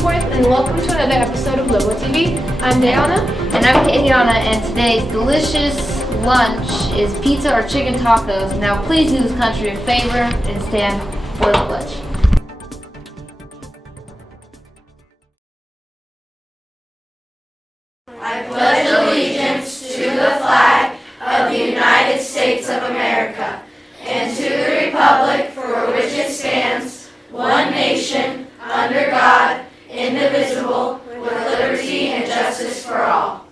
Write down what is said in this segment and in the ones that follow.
24th, and welcome to another episode of Lobo Tv. I'm Diana. And I'm Katiana, and today's delicious lunch is pizza or chicken tacos. Now please do this country a favor and stand for the pledge. I pledge allegiance to the flag of the United States of America and to the republic for which it stands, one nation, under God, indivisible, with liberty and justice for all.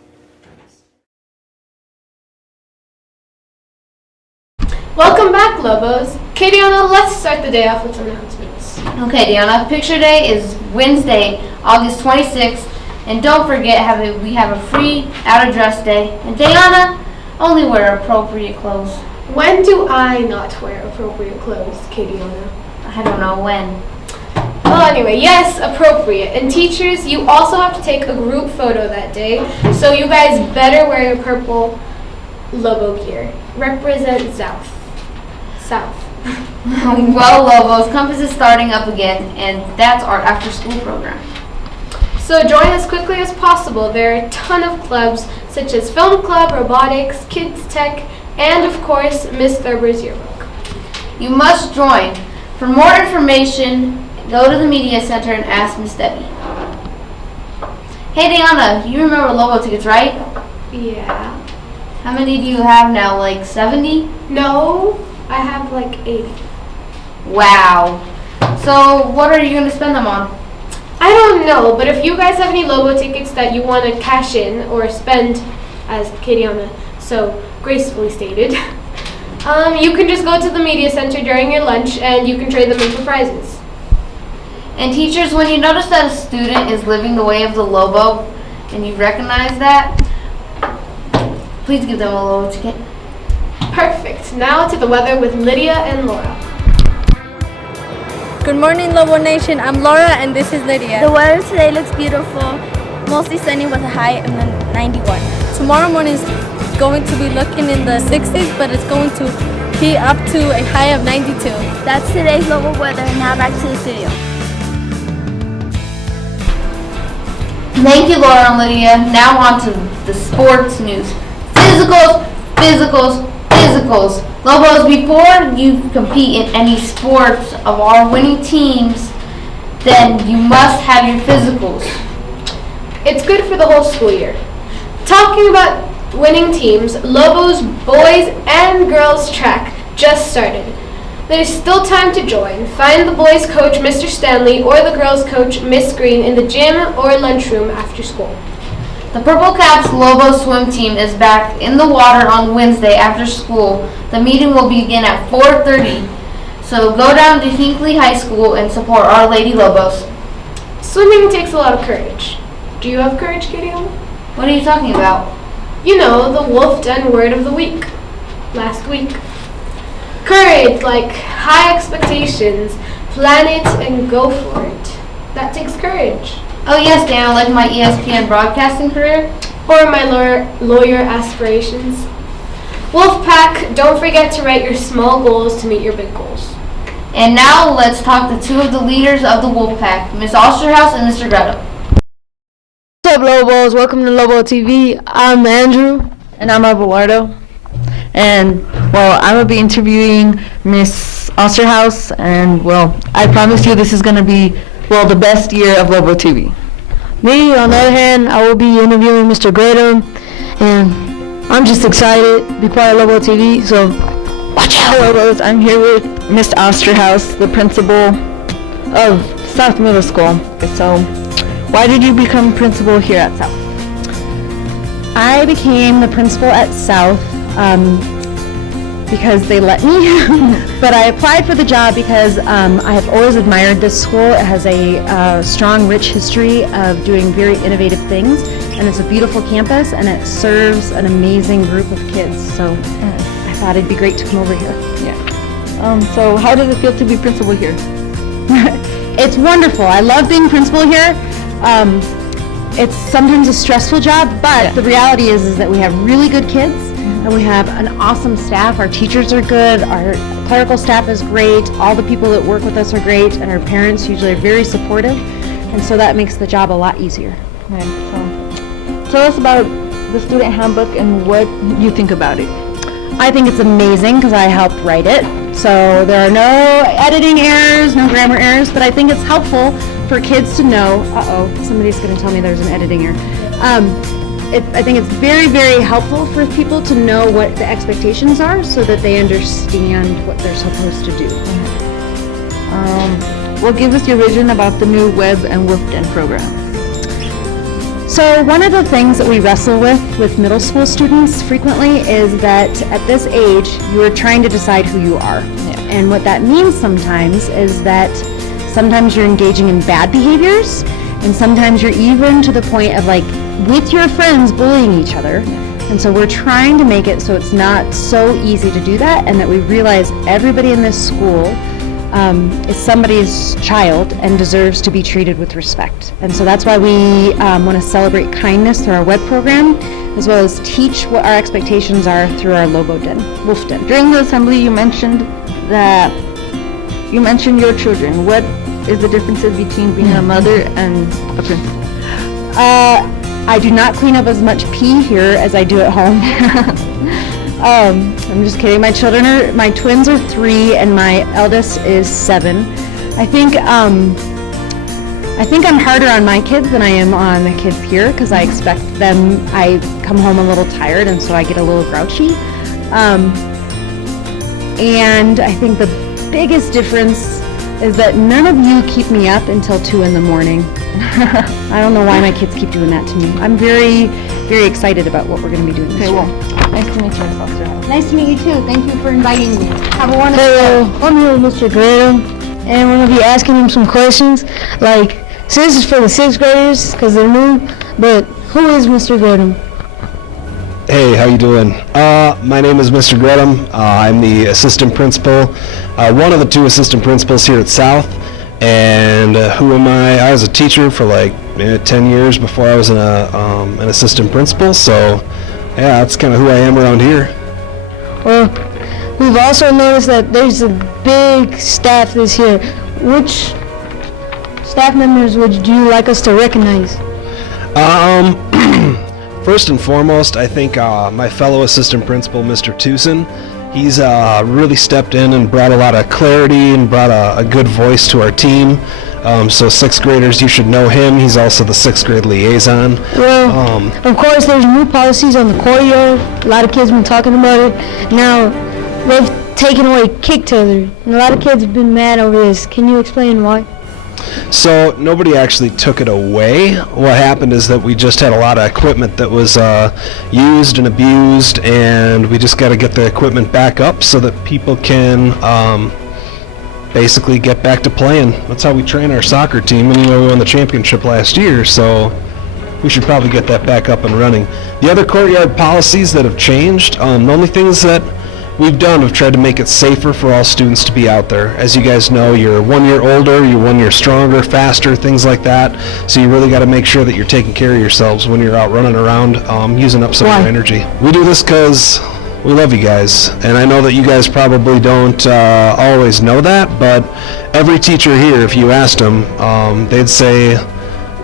Welcome back, Lobos. Katiana, let's start the day off with some announcements. Okay, Diana, picture day is Wednesday, August 26th. And don't forget, we have a free out of dress day. And Diana, only wear appropriate clothes. When do I not wear appropriate clothes, Katiana? I don't know when. Well, anyway, yes, appropriate. And teachers, you also have to take a group photo that day, so you guys better wear your purple Lobo gear. Represent South. Well, Lobos, Compass is starting up again, and that's our after-school program. So join as quickly as possible. There are a ton of clubs, such as Film Club, Robotics, Kids Tech, and of course, Miss Thurber's Yearbook. You must join. For more information, go to the Media Center and ask Miss Debbie. Hey Diana, you remember Lobo tickets, right? Yeah. How many do you have now, like 70? No, I have like 80. Wow. So what are you going to spend them on? I don't know, but if you guys have any Lobo tickets that you want to cash in or spend, as Katiana so gracefully stated, you can just go to the Media Center during your lunch and you can trade them in for prizes. And teachers, when you notice that a student is living the way of the Lobo and you recognize that, please give them a Lobo ticket. Perfect. Now to the weather with Lydia and Laura. Good morning, Lobo Nation. I'm Laura and this is Lydia. The weather today looks beautiful, mostly sunny with a high of 91. Tomorrow morning is going to be looking in the 60s, but it's going to be up to a high of 92. That's today's Lobo weather. Now back to the studio. Thank you, Laura and Lydia. Now on to the sports news. Physicals. Lobos, before you compete in any sports of our winning teams, then you must have your physicals. It's good for the whole school year. Talking about winning teams, Lobos boys and girls track just started. There's still time to join. Find the boys coach, Mr. Stanley, or the girls coach, Miss Green, in the gym or lunchroom after school. The Purple Caps Lobo swim team is back in the water on Wednesday after school. The meeting will begin at 4:30. So go down to Hinckley High School and support Our Lady Lobos. Swimming takes a lot of courage. Do you have courage, Katiana? What are you talking about? You know, the Wolf Den word of the week. Last week. Courage, like high expectations, plan it and go for it. That takes courage. Oh yes, Dan, like my ESPN broadcasting career. Or my lawyer aspirations. Wolfpack, don't forget to write your small goals to meet your big goals. And now let's talk to two of the leaders of the Wolfpack, Miss Osterhaus and Mr. Greta. What's up, Lobos? Welcome to Lobo TV. I'm Andrew. And I'm Abelardo. And, well, I'm going to be interviewing Miss Osterhaus. And, well, I promise you this is going to be, well, the best year of Lobo TV. Me, on the other hand, I will be interviewing Mr. Greta. And I'm just excited to be part of Lobo TV. So, watch out, Lobos. I'm here with Miss Osterhaus, the principal of South Middle School. So, why did you become principal here at South? I became the principal at South because they let me, but I applied for the job because I have always admired this school. It has a strong, rich history of doing very innovative things, and it's a beautiful campus, and it serves an amazing group of kids, so I thought it'd be great to come over here. Yeah. So how does it feel to be principal here? It's wonderful. I love being principal here. It's sometimes a stressful job, but the reality is that we have really good kids, and we have an awesome staff. Our teachers are good, our clerical staff is great, all the people that work with us are great, and our parents usually are very supportive. And so that makes the job a lot easier. Okay, so tell us about the student handbook and what you think about it. I think it's amazing because I helped write it. So there are no editing errors, no grammar errors, but I think it's helpful for kids to know, somebody's going to tell me there's an editing error. I think it's very, very helpful for people to know what the expectations are so that they understand what they're supposed to do. Well, give us your vision about the new Web and WoofDen program. So one of the things that we wrestle with middle school students frequently is that at this age, you are trying to decide who you are. And what that means sometimes is that sometimes you're engaging in bad behaviors, and sometimes you're even to the point of like with your friends bullying each other. And so we're trying to make it so it's not so easy to do that, and that we realize everybody in this school is somebody's child and deserves to be treated with respect. And so that's why we want to celebrate kindness through our web program, as well as teach what our expectations are through our Lobo WoofDen. During the assembly, you mentioned your children. What is the differences between being a mother and a principal? I do not clean up as much pee here as I do at home. I'm just kidding. My twins are 3 and my eldest is 7. I think I'm harder on my kids than I am on the kids here because I expect them, I come home a little tired and so I get a little grouchy. And I think the biggest difference is that none of you keep me up until 2 in the morning. I don't know why my kids keep doing that to me. I'm very, very excited about what we're going to be doing this year. Well, nice to meet you, Ms. Osterhouse. Nice to meet you too. Thank you for inviting me. Have a wonderful Hello, day. I'm here with Mr. Graham, and we're going to be asking him some questions. Like, so this is for the 6th graders because they're new, but who is Mr. Graham? Hey, how you doing? My name is Mr. Graham. I'm the assistant principal, one of the 2 assistant principals here at South. And who am I? I was a teacher for like 10 years before I was an assistant principal. So, yeah, that's kind of who I am around here. Well, we've also noticed that there's a big staff this year. Which staff members would you like us to recognize? First and foremost, I think my fellow assistant principal, Mr. Tucson, he's really stepped in and brought a lot of clarity and brought a good voice to our team. So 6th graders, you should know him. He's also the 6th grade liaison. Well, of course, there's new policies on the courtyard. A lot of kids have been talking about it. Now, they've taken away kick tether, and a lot of kids have been mad over this. Can you explain why? So nobody actually took it away. What happened is that we just had a lot of equipment that was used and abused, and we just got to get the equipment back up so that people can basically get back to playing. That's how we train our soccer team, and we won the championship last year, so we should probably get that back up and running. The other courtyard policies that have changed, the only things that we've done, we've tried to make it safer for all students to be out there. As you guys know, you're 1 year older, you're 1 year stronger, faster, things like that. So you really got to make sure that you're taking care of yourselves when you're out running around, using up some of your energy. We do this because we love you guys, and I know that you guys probably don't always know that, but every teacher here, if you asked them, they'd say,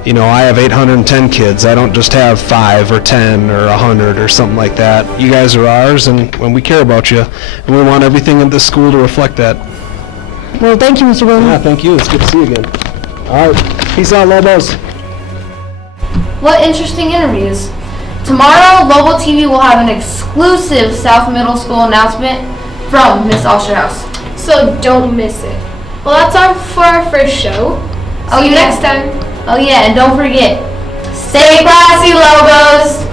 you know, I have 810 kids. I don't just have 5 or 10 or 100 or something like that. You guys are ours, and we care about you, and we want everything in this school to reflect that. Well, thank you, Mr. Williams. Yeah, thank you. It's good to see you again. All right. Peace out, Lobos. What interesting interviews. Tomorrow, Lobo TV will have an exclusive South Middle School announcement from Miss Osterhouse. So don't miss it. Well, that's all for our first show. See you next time. Oh yeah, and don't forget, stay classy, Lobos!